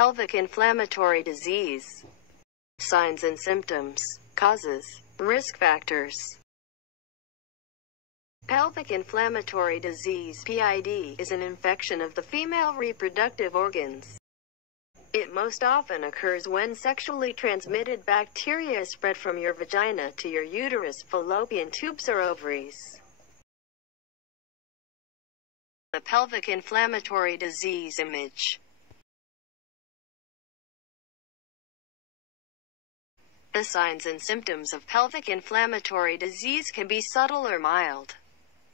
pelvic inflammatory disease. Signs and symptoms, causes, risk factors. Pelvic inflammatory disease (PID) is an infection of the female reproductive organs. It most often occurs when sexually transmitted bacteria spread from your vagina to your uterus, fallopian tubes, or ovaries. The pelvic inflammatory disease image. The signs and symptoms of pelvic inflammatory disease can be subtle or mild.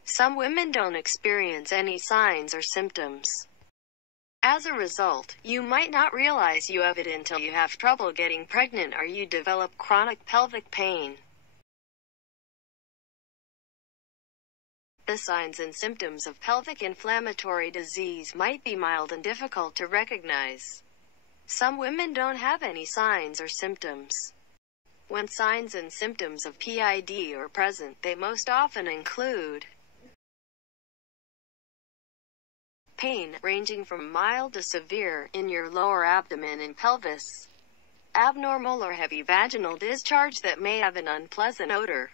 Some women don't experience any signs or symptoms. As a result, you might not realize you have it until you have trouble getting pregnant or you develop chronic pelvic pain. The signs and symptoms of pelvic inflammatory disease might be mild and difficult to recognize. Some women don't have any signs or symptoms. When signs and symptoms of PID are present, they most often include pain, ranging from mild to severe, in your lower abdomen and pelvis. Abnormal or heavy vaginal discharge that may have an unpleasant odor.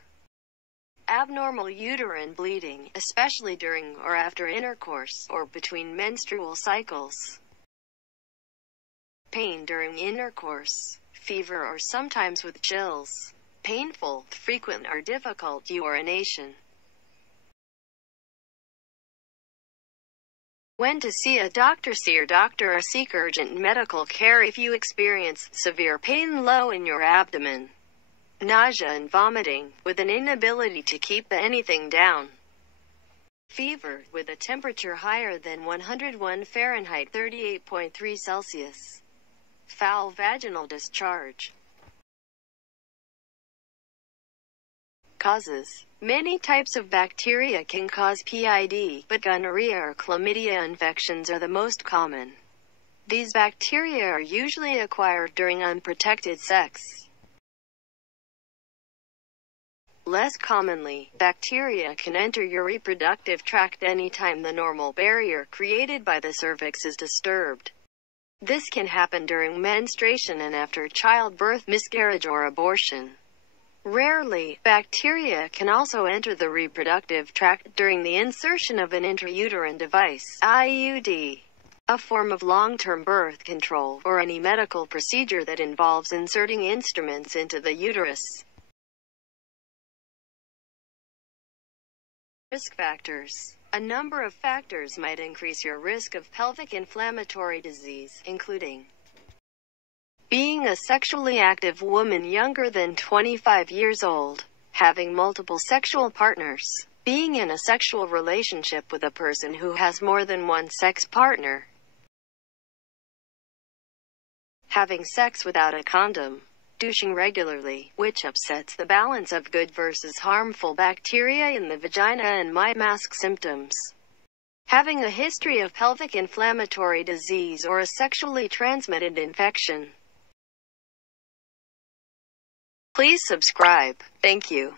Abnormal uterine bleeding, especially during or after intercourse, or between menstrual cycles. Pain during intercourse. Fever or sometimes with chills. Painful, frequent or difficult urination. When to see a doctor. See your doctor or seek urgent medical care if you experience severe pain low in your abdomen, nausea and vomiting, with an inability to keep anything down, fever, with a temperature higher than 101 Fahrenheit 38.3 Celsius, foul vaginal discharge. Causes. Many types of bacteria can cause PID, but gonorrhea or chlamydia infections are the most common. These bacteria are usually acquired during unprotected sex. Less commonly, bacteria can enter your reproductive tract anytime the normal barrier created by the cervix is disturbed. This can happen during menstruation and after childbirth, miscarriage, or abortion. Rarely, bacteria can also enter the reproductive tract during the insertion of an intrauterine device, IUD, a form of long-term birth control, or any medical procedure that involves inserting instruments into the uterus. Risk factors. A number of factors might increase your risk of pelvic inflammatory disease, including being a sexually active woman younger than 25 years old, having multiple sexual partners, being in a sexual relationship with a person who has more than one sex partner, having sex without a condom, douching regularly, which upsets the balance of good versus harmful bacteria in the vagina and might mask symptoms, having a history of pelvic inflammatory disease or a sexually transmitted infection. Please subscribe. Thank you.